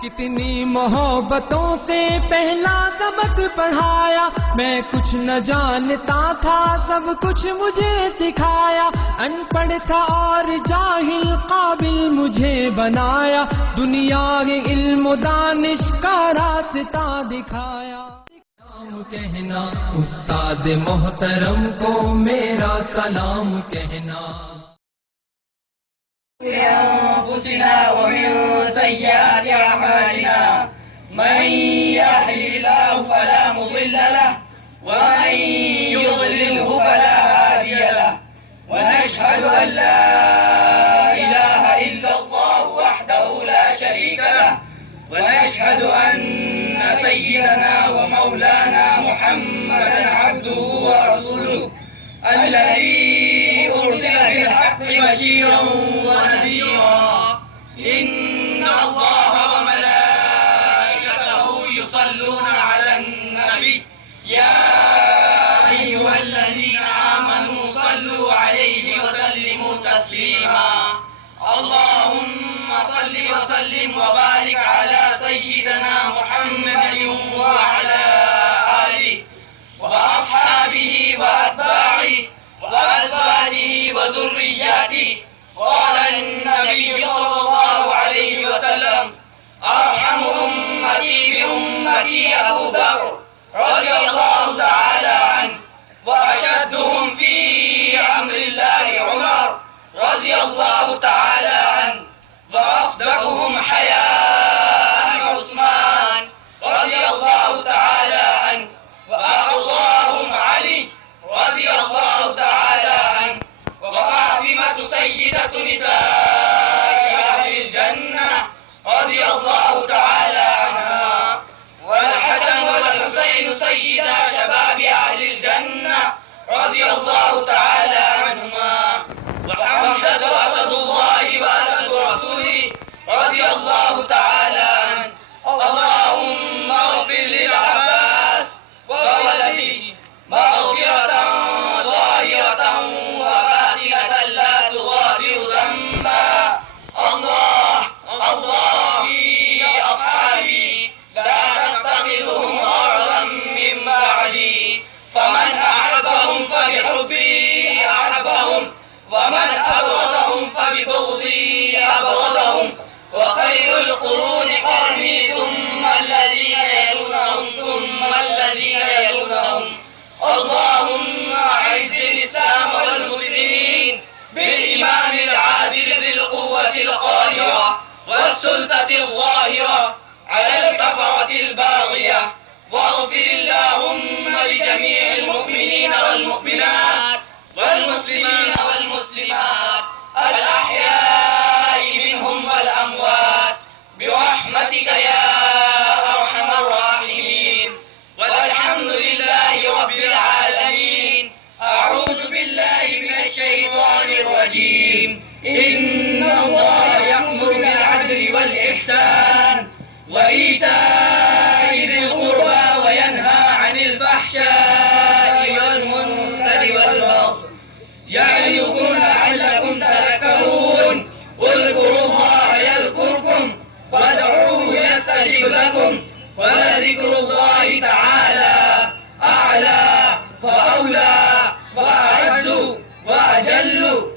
कितनी मोहब्बतों से पहला सबक पढ़ाया, मैं कुछ न जानता था सब कुछ मुझे सिखाया। अनपढ़ था और जाहिल काबिल मुझे बनाया, दुनिया के इल्म दानिश का रास्ता दिखाया। सलाम कहना उस्ताद मोहतरम को मेरा सलाम कहना। أنفسنا ومن سيئات أعمالنا، من يهده الله فلا مضل له ومن يضلله فلا هادي له، ونشهد أن لا إله إلا الله وحده لا شريك له، ونشهد أن سيدنا ومولانا محمدا عبده ورسوله الذي أرسل بالحق بشيرا ونذيرا. إن الله وملائكته يصلون على النبي، يا أيها الذين آمنوا صلوا عليه وسلموا تسليما. اللهم صل وسلم وبارك على سيدنا محمد وعلى آله وأصحابه وأتباعه وأزواجه وذرياته. قال النبي صلى الله عليه وسلم: أرحم أمتي بأمتي أبو بكر رضي الله تعالى عنه، وأشدهم في أمر الله عمر رضي الله تعالى عنه، وأصدقهم حياء عثمان رضي الله تعالى عنه، وأرضاهم علي رضي الله تعالى عنه، وفاطمة سيدة نساء أهل الجنة رضي الله تعالى عنها، والحسن والحسين سيدا شباب أهل الجنة رضي الله تعالى عنهما، وحمزة أسد الله وأسد رسوله رضي الله تعالى عنه. اللهم اغفر للعباس وولده مغفرة ظاهرة وباطنة لا تغادر ذنبا. الله الله في أصحابي لا تتخذهم غرضا من بعدي، فمن أحبهم فبحبي أحبهم، ومن أبغضهم فببغضي أبغضهم، وخير القرون قرني ثم الذين يلونهم ثم الذين يلونهم. اللهم أعز الإسلام والمسلمين بالإمام العادل ذي القوة القاهرة والسلطة الظاهرة على الكفرة الباغية، واغفر اللهم لجميع المؤمنين والمؤمنات والمسلمين والمسلمات الأحياء منهم والأموات برحمتك يا أرحم الراحمين. والحمد لله رب العالمين. أعوذ بالله من الشيطان الرجيم. إن الله يأمر بالعدل والإحسان وإيتاء ذي القربى وينهى عن الفحشاء والمنكر والبغي، يعظكم لعلكم تذكرون. اذكروا الله يذكركم وادعوه يستجب لكم، ولذكر الله تعالى أعلى وأولى وأعز وأجل.